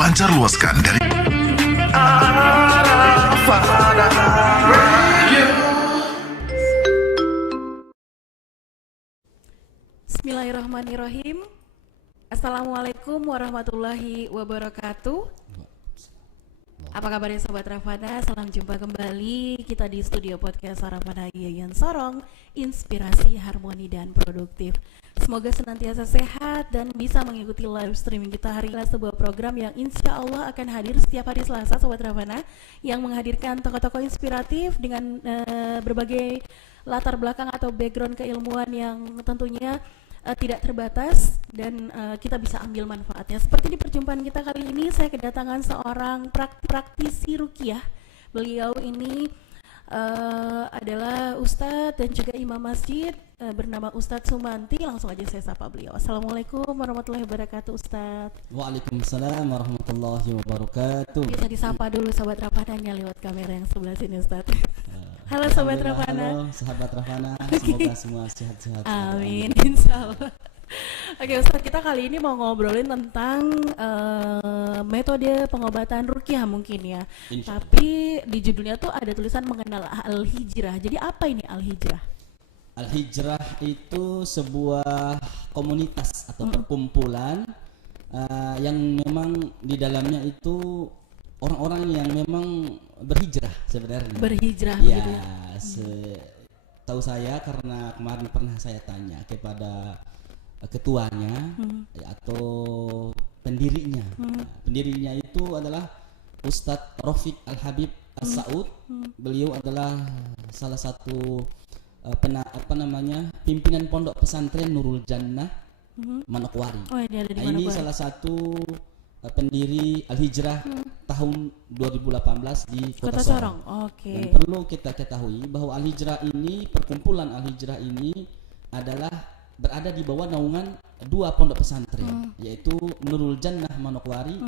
dipancar luaskan dari Bismillahirrahmanirrahim. Assalamualaikum warahmatullahi wabarakatuh. Apa kabarnya Sobat Rafana? Salam jumpa kembali kita di studio podcast Rafana Yayan Sorong, inspirasi, harmoni, dan produktif. Semoga senantiasa sehat dan bisa mengikuti live streaming kita hari ini. Sebuah program yang insya Allah akan hadir setiap hari Selasa, Sobat Rafana, yang menghadirkan tokoh-tokoh inspiratif dengan berbagai latar belakang atau background keilmuan yang tentunya tidak terbatas dan kita bisa ambil manfaatnya. Seperti di perjumpaan kita kali ini, saya kedatangan seorang praktisi ruqyah. Beliau ini adalah Ustadz dan juga Imam Masjid bernama Ustadz Sumanti. Langsung aja saya sapa beliau. Assalamualaikum warahmatullahi wabarakatuh, Ustadz. Waalaikumsalam warahmatullahi wabarakatuh. Bisa disapa dulu Sobat Rafananya lewat kamera yang sebelah sini, Ustadz. Halo Sobat Rafana. Halo sahabat Rafana, semoga semua sehat-sehat. Amin, insya Allah. Oke Ustadz, kita kali ini mau ngobrolin tentang metode pengobatan ruqyah mungkin ya. Tapi di judulnya tuh ada tulisan mengenal Al-Hijrah. Jadi apa ini Al-Hijrah? Al-Hijrah itu sebuah komunitas atau perkumpulan yang memang di dalamnya itu orang-orang yang memang berhijrah sebenarnya. Berhijrah ya, begitu ya? Tahu saya karena kemarin pernah saya tanya kepada ketuanya atau pendirinya. Pendirinya itu adalah Ustadz Rafiq Al-Habib As-Saud. Beliau adalah salah satu pimpinan pondok pesantren Nurul Jannah Manokwari. Oh, ini ada di Ini Manokwari. salah satu pendiri Al-Hijrah tahun 2018 di Kota Sorong. Oke. Dan perlu kita ketahui bahwa Al-Hijrah ini, perkumpulan Al-Hijrah ini adalah berada di bawah naungan dua pondok pesantren, yaitu Nurul Jannah Manokwari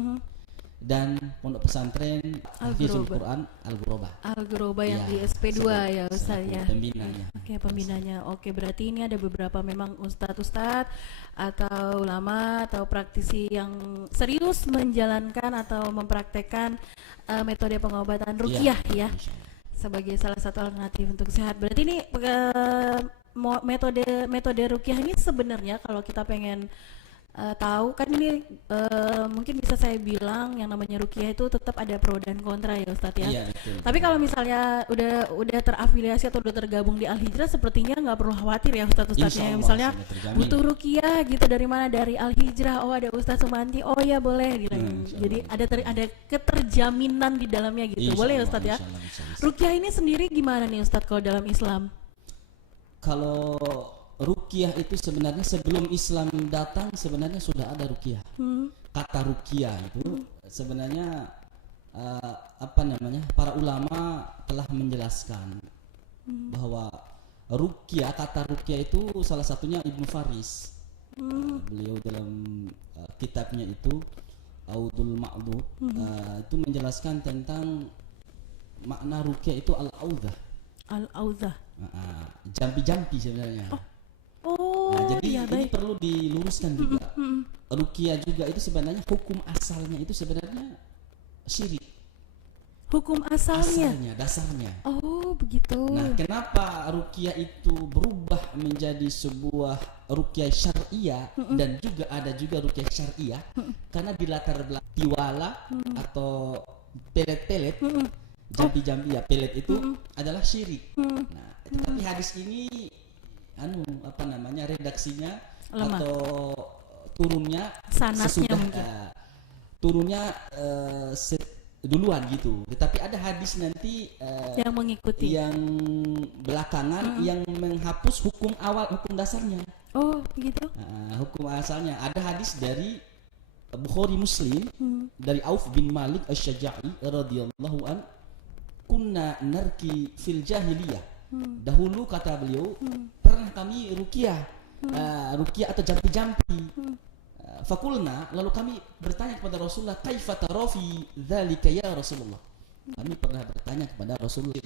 dan pondok pesantren Hafizul Quran Al-Ghurabah. Al-Ghurabah yang Ya, di SP2 ya Ustaz ya. Pembinanya. Oke, pembinanya. Oke, berarti ini ada beberapa memang ustadz-ustadz atau ulama atau praktisi yang serius menjalankan atau mempraktekkan metode pengobatan ruqyah ya, sebagai salah satu alternatif untuk sehat. Berarti ini metode ruqyah ini sebenarnya kalau kita pengen tahu kan ini mungkin bisa saya bilang yang namanya ruqyah itu tetap ada pro dan kontra ya Ustadz ya. Iya, betul. Tapi kalau misalnya udah terafiliasi atau udah tergabung di Al-Hijrah, sepertinya nggak perlu khawatir ya Ustadz-ustadznya. Misalnya butuh ruqyah gitu dari mana, dari Al-Hijrah, oh ada Ustadz Sumanti, oh ya boleh gitu. Jadi ada keterjaminan di dalamnya gitu. Boleh ya Ustadz ya. Ruqyah ini sendiri gimana nih Ustadz kalau dalam Islam? Kalau ruqyah itu sebenarnya sebelum Islam datang sebenarnya sudah ada ruqyah. Kata ruqyah itu sebenarnya para ulama telah menjelaskan bahwa ruqyah, kata ruqyah itu salah satunya Ibnu Faris. Beliau dalam kitabnya itu Audul Ma'dud itu menjelaskan tentang makna ruqyah itu al-audhah. Al-audhah. Jampi-jampi sebenarnya. Oh, jadi ya, ini perlu diluruskan juga. Ruqyah juga itu sebenarnya hukum asalnya itu sebenarnya syirik. Hukum asalnya, dasarnya. Oh, begitu. Nah, kenapa ruqyah itu berubah menjadi sebuah ruqyah syariah dan juga ada juga ruqyah syariah? Karena di latar belakang tiwala atau pelet-pelet, jampi-jampi ya, pelet itu adalah syirik. Nah, tetapi hadis ini redaksinya lemah. Atau turunnya sanadnya turunnya duluan gitu. Tetapi ada hadis nanti yang mengikuti, yang belakangan yang menghapus hukum awal, hukum dasarnya. Oh, begitu. Hukum asalnya ada hadis dari Bukhari Muslim dari Auf bin Malik Asy-Syaja'i radhiyallahu an, kunna narki fil jahiliyah. Dahulu kata beliau pernah kami ruqyah, ruqyah atau jampi-jampi. Fakulna, lalu kami bertanya kepada Rasulullah, kaifa tarafi dzalika ya Rasulullah. Kami pernah bertanya kepada Rasulullah,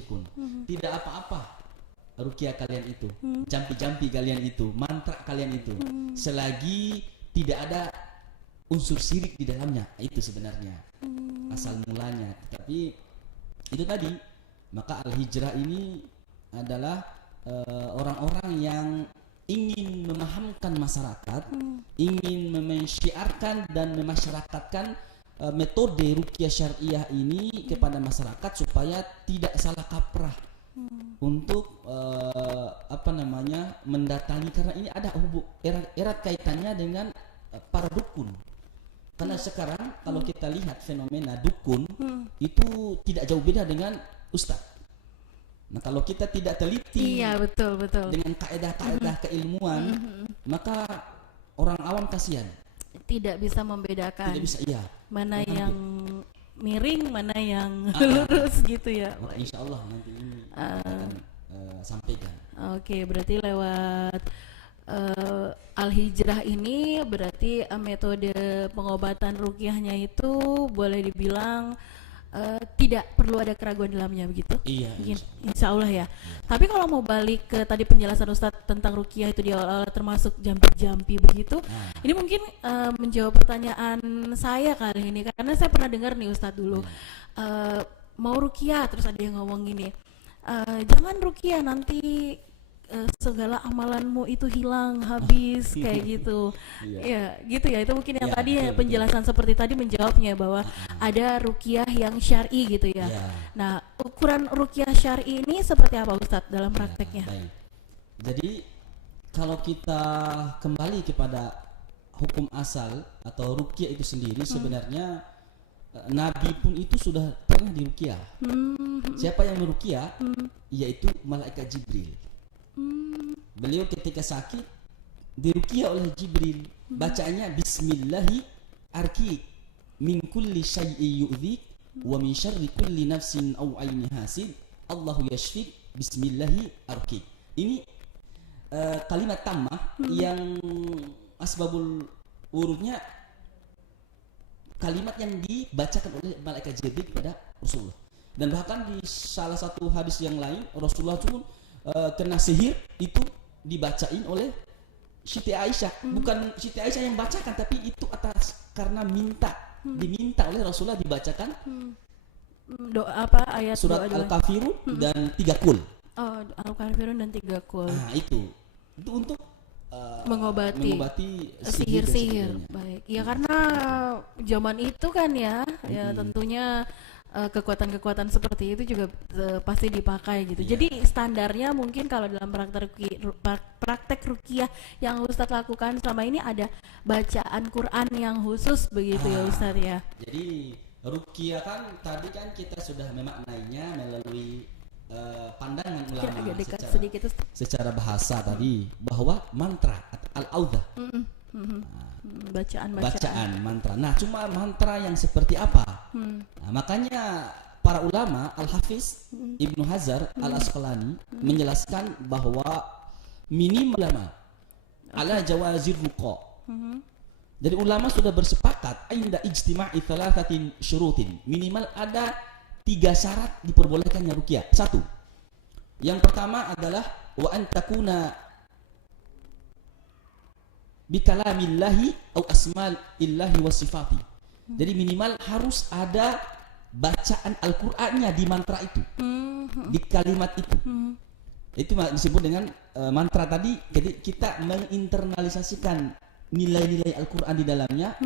tidak apa-apa ruqyah kalian itu, jampi-jampi kalian itu, mantra kalian itu, selagi tidak ada unsur syirik di dalamnya. Itu sebenarnya asal mulanya. Tapi itu tadi, maka al-hijrah ini adalah orang-orang yang ingin memahamkan masyarakat, ingin mensyiarkan dan memasyarakatkan metode ruqyah syariah ini kepada masyarakat supaya tidak salah kaprah untuk mendatangi, karena ini ada erat kaitannya dengan para dukun. Karena sekarang kalau kita lihat fenomena dukun itu tidak jauh beda dengan ustaz. Nah, kalau kita tidak teliti betul. dengan kaedah-kaedah keilmuan, maka orang awam kasihan. Tidak bisa membedakan. Tidak bisa, iya. Mana yang miring, mana yang lurus gitu ya. Maka insya Allah nanti ini akan sampaikan. Oke, berarti lewat al-hijrah ini berarti metode pengobatan ruqyahnya itu boleh dibilang tidak perlu ada keraguan dalamnya, begitu? Iya. Insya Allah ya. Tapi kalau mau balik ke tadi penjelasan Ustadz tentang ruqyah itu di awal termasuk jampi-jampi begitu, ini mungkin menjawab pertanyaan saya kali ini, karena saya pernah dengar nih Ustadz dulu mau ruqyah, terus ada yang ngomong gini, jangan ruqyah nanti segala amalanmu itu hilang, habis, kayak gitu. Ya, gitu ya. Itu mungkin yang tadi betul, penjelasan seperti tadi menjawabnya bahwa ada ruqyah yang syar'i gitu ya. Nah, ukuran ruqyah syar'i ini seperti apa Ustadz dalam prakteknya? Baik. Jadi kalau kita kembali kepada hukum asal atau ruqyah itu sendiri, sebenarnya Nabi pun itu sudah pernah diruqyah. Siapa yang meruqyah? Yaitu malaikat Jibril. Beliau ketika sakit diruqyah oleh Jibril, bacanya bismillahi arqik min kulli syai'in yu'dhik wa min syarri kulli nafsin aw aini hasid Allahu yashfik bismillahi arqik. Ini kalimat tammah yang asbabul wurudnya kalimat yang dibacakan oleh malaikat Jibril kepada Rasulullah. Dan bahkan di salah satu hadis yang lain Rasulullah pun kena sihir itu dibacain oleh Siti Aisyah. Bukan Siti Aisyah yang bacakan, tapi itu atas karena diminta oleh Rasulullah dibacakan doa ayat surat Al-Kafirun dan 3 Qul. Al-Kafirun dan 3 Qul. Nah, itu untuk mengobati sihir-sihir. Baik. Ya karena zaman itu kan ya tentunya kekuatan-kekuatan seperti itu juga pasti dipakai gitu. Jadi standarnya mungkin kalau dalam praktek ruqyah yang Ustadz lakukan selama ini ada bacaan Quran yang khusus begitu ya Ustadz ya. Jadi ruqyah kan tadi kan kita sudah memaknainya melalui pandangan ulama secara bahasa tadi bahwa mantra al-audah. Bacaan mantra. Nah, cuma mantra yang seperti apa? Nah, makanya para ulama Al-Hafiz Ibnu Hajar Al-Asqalani menjelaskan bahwa minimal ala jawazir ruqa. Jadi ulama sudah bersepakat inda ijtima'i thalathatin syurutin. Minimal ada 3 syarat diperbolehkannya ruqyah. 1. Yang pertama adalah wa an takuna bikalamillahi atau asma'illahi wa sifati. Jadi minimal harus ada bacaan Al-Qur'annya di mantra itu. Di kalimat itu. Itu disebut dengan mantra tadi. Jadi kita menginternalisasikan nilai-nilai Al-Qur'an di dalamnya.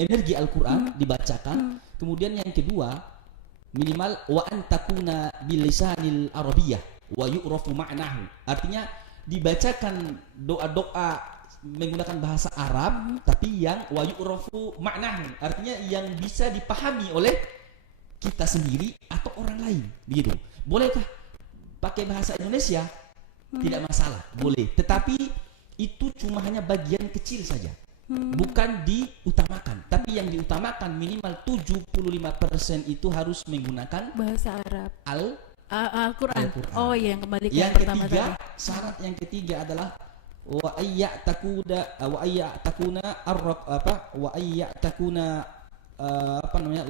Energi Al-Qur'an dibacakan. Kemudian yang kedua, minimal wa an takuna bilisanil arabiyyah wa yu'rafu ma'nahu. Artinya dibacakan doa-doa menggunakan bahasa Arab tapi yang wa yu'rafu ma'nahu, artinya yang bisa dipahami oleh kita sendiri atau orang lain, begitu. Bolehkah pakai bahasa Indonesia? Tidak masalah, boleh. Tetapi itu cuma hanya bagian kecil saja. Bukan diutamakan, tapi yang diutamakan minimal 75% itu harus menggunakan bahasa Arab. Al-Qur'an. Oh iya, yang kembali ke yang pertama ketiga, tadi. syarat yang ketiga adalah wa ayyatakuna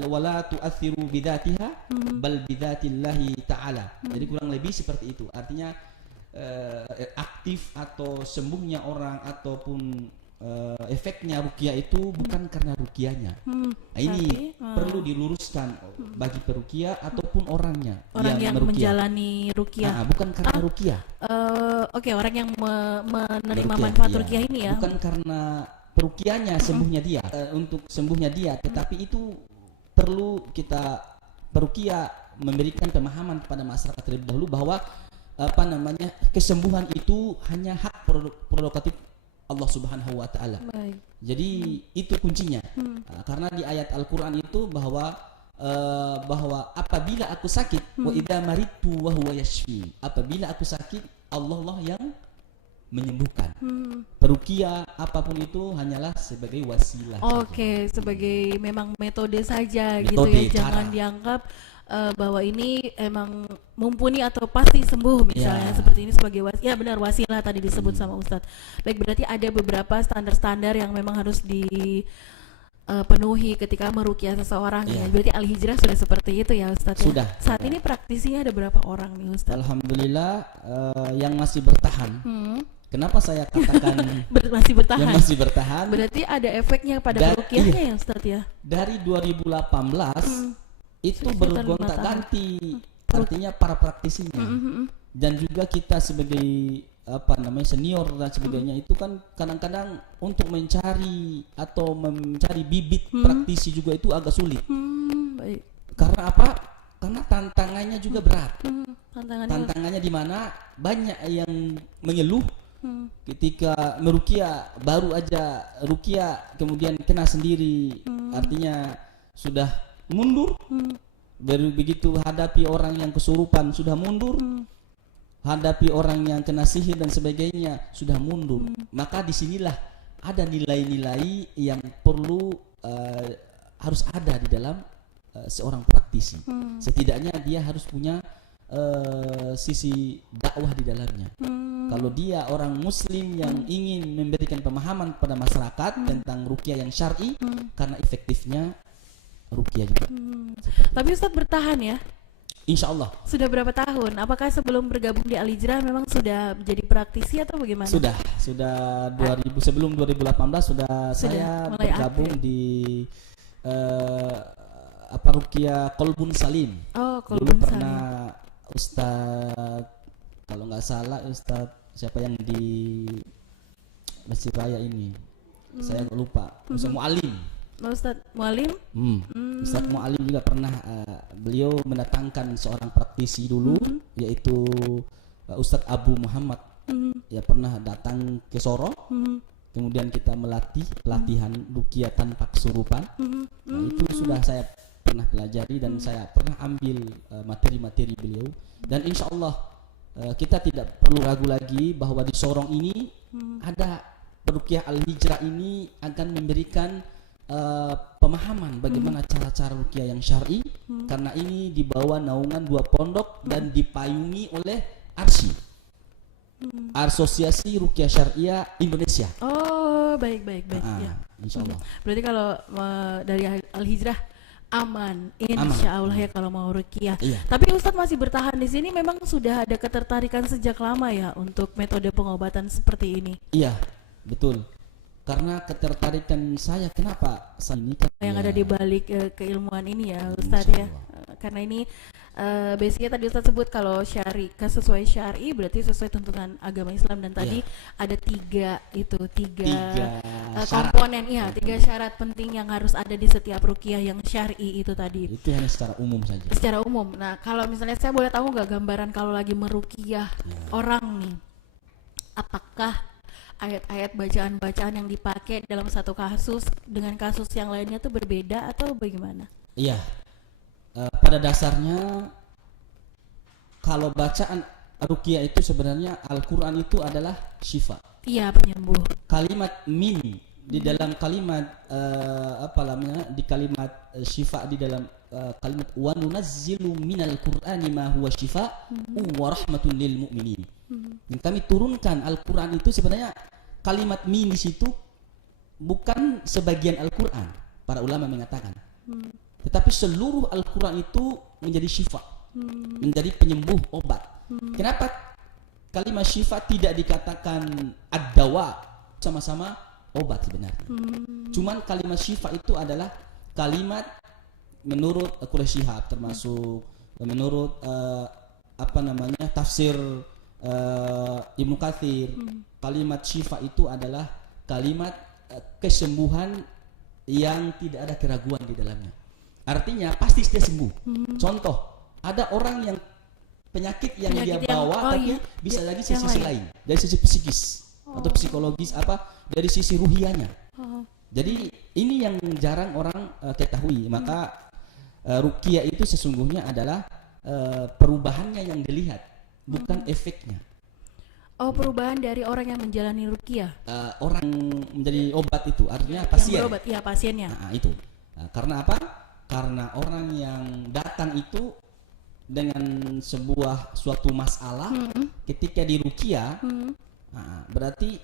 wala tu'athiru bidzatiha bal bidzatillahi ta'ala. Jadi kurang lebih seperti itu. Artinya aktif atau sembuhnya orang ataupun efeknya ruqyah itu bukan karena ruqyahnya. Nah, ini perlu diluruskan bagi peruqyah ataupun orangnya yang meruqyah. menjalani ruqyah. Bukan karena ruqyah. Oke, orang yang menerima Ruqyah, manfaat iya. ruqyah ini ya. Bukan karena peruqyahnya sembuhnya dia, untuk sembuhnya dia, tetapi itu perlu kita peruqyah memberikan pemahaman kepada masyarakat terlebih dahulu bahwa kesembuhan itu hanya hak prerogatif Allah Subhanahu wa taala. Jadi itu kuncinya. Karena di ayat Al-Qur'an itu bahwa apabila aku sakit, wa idza maridtu wa huwa yashfi. Apabila aku sakit, Allah yang menyembuhkan. Peruqyah apapun itu hanyalah sebagai wasilah. Oke, sebagai memang metode saja gitu Metode, ya. Jangan cara. dianggap bahwa ini emang mumpuni atau pasti sembuh misalnya, Ya. seperti ini sebagai ya benar, wasilah tadi disebut sama Ustadz. Baik, berarti ada beberapa standar-standar yang memang harus dipenuhi ketika meruqyah seseorang ya. Ya. Berarti Al-Hijrah sudah seperti itu ya Ustadz. Sudah. Saat ini praktisinya ada berapa orang nih Ustadz? Alhamdulillah yang masih bertahan. Kenapa saya katakan Masih bertahan. yang masih bertahan? Berarti ada efeknya pada peruqyahnya ya Ustadz ya. Dari 2018 itu Sekitar 5 bergonta-ganti, artinya para praktisinya. Dan juga kita sebagai senior dan sebagainya itu kan kadang-kadang untuk mencari bibit praktisi juga itu agak sulit. Baik. Karena apa? Karena tantangannya juga berat. Tantangannya di mana banyak yang mengeluh ketika meruqyah, baru aja ruqyah kemudian kena sendiri, artinya sudah mundur. Baru begitu hadapi orang yang kesurupan sudah mundur. Hadapi orang yang kena sihir dan sebagainya sudah mundur. Maka disinilah ada nilai-nilai yang perlu harus ada di dalam seorang praktisi. Setidaknya dia harus punya sisi dakwah di dalamnya. Kalau dia orang muslim yang ingin memberikan pemahaman kepada masyarakat tentang ruqyah yang syar'i, karena efektifnya ruqyah juga. Tapi Ustadz bertahan ya? Insya Allah. Sudah berapa tahun? Apakah sebelum bergabung di Al-Hijrah memang sudah menjadi praktisi atau bagaimana? Sudah sebelum 2018 sudah saya mulai bergabung aktif. di ruqyah Qalbun Salim. Oh, Dulu Qalbun pernah Ustadz, kalau nggak salah Ustadz siapa yang di Masjid Raya ini, saya lupa. Ustadz Mu'alim. Ustadz Mualim? Ustadz Mu'alim juga pernah, beliau mendatangkan seorang praktisi dulu, yaitu Ustadz Abu Muhammad. Ya pernah datang ke Sorong, kemudian kita melatih pelatihan ruqyah tanpa kesurupan. Nah, itu sudah saya pernah pelajari dan saya pernah ambil materi-materi beliau. Dan insya Allah kita tidak perlu ragu lagi bahwa di Sorong ini ada peruqyah Al-Hijrah ini akan memberikan pemahaman bagaimana cara-cara ruqyah yang syar'i, karena ini di bawah naungan 2 pondok dan dipayungi oleh ARSY, Asosiasi Ruqyah Syariah Indonesia. Oh, baik ya. Insya Allah. Berarti kalau dari Al-Hijrah aman, insya Allah ya kalau mau ruqyah. Iya. Tapi Ustadz masih bertahan di sini, memang sudah ada ketertarikan sejak lama ya untuk metode pengobatan seperti ini. Iya, betul. Karena ketertarikan saya, kenapa saya ini kan yang ada di balik keilmuan ini ya Ustadz ya. Karena ini basicnya tadi Ustadz sebut kalau sesuai syar'i berarti sesuai tuntunan agama Islam, dan tadi ada tiga komponen, ya 3 syarat penting yang harus ada di setiap ruqyah yang syar'i itu tadi. Itu hanya secara umum saja. Secara umum. Nah, kalau misalnya saya boleh tahu nggak gambaran kalau lagi meruqyah orang nih, apakah ayat-ayat bacaan-bacaan yang dipakai dalam satu kasus dengan kasus yang lainnya tuh berbeda atau bagaimana? Iya. Pada dasarnya kalau bacaan ruqyah itu sebenarnya Al-Qur'an itu adalah syifa. Iya, penyembuh. Kalimat min di dalam kalimat di kalimat syifa, di dalam kalimat wa nunazzilu minal qur'ani ma huwa syifaa'un wa rahmatun lil mu'minin. Yang kami turunkan Al-Qur'an itu sebenarnya kalimat min di situ bukan sebagian Al-Qur'an, para ulama mengatakan. Tetapi seluruh Al-Qur'an itu menjadi syifa, menjadi penyembuh, obat. Kenapa kalimat syifa tidak dikatakan ad-dawa, sama-sama obat sebenarnya. Cuman kalimat syifa itu adalah kalimat menurut Quraisy Shihab, termasuk menurut tafsir Ibnu Katsir, kalimat syifa itu adalah kalimat kesembuhan yang tidak ada keraguan di dalamnya. Artinya pasti dia sembuh. Contoh, ada orang yang penyakit yang dia bawa tapi bisa lagi sisi lain, dari sisi psikis atau psikologis dari sisi ruhianya. Jadi ini yang jarang orang ketahui. Maka ruqyah itu sesungguhnya adalah perubahannya yang dilihat, bukan efeknya. Oh, perubahan dari orang yang menjalani ruqyah. Orang menjadi obat itu artinya pasien. Yang berobat, ya pasiennya. Nah, itu. Karena apa? Karena orang yang datang itu dengan suatu masalah, ketika di ruqyah, berarti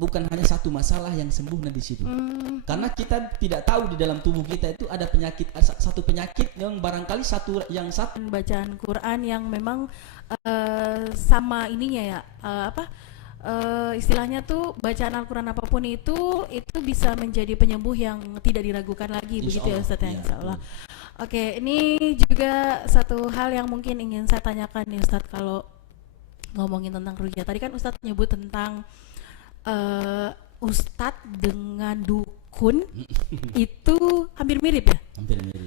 bukan hanya satu masalah yang sembuh di situ. Karena kita tidak tahu di dalam tubuh kita itu ada satu penyakit yang barangkali satu bacaan Quran yang memang sama ininya ya, istilahnya tuh bacaan Al-Quran apapun itu bisa menjadi penyembuh yang tidak diragukan lagi, begitu ya Ustaz ya, insya Allah. Oke, ini juga satu hal yang mungkin ingin saya tanyakan nih Ustaz, kalau ngomongin tentang ruqyah. Tadi kan Ustaz nyebut tentang Ustadz dengan dukun itu hampir mirip ya?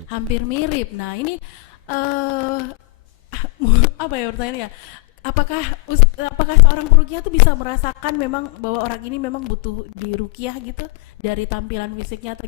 Hampir mirip. Nah ini apa ya pertanyaannya? Apakah seorang peruqyah itu bisa merasakan memang bahwa orang ini memang butuh diruqyah gitu dari tampilan fisiknya atau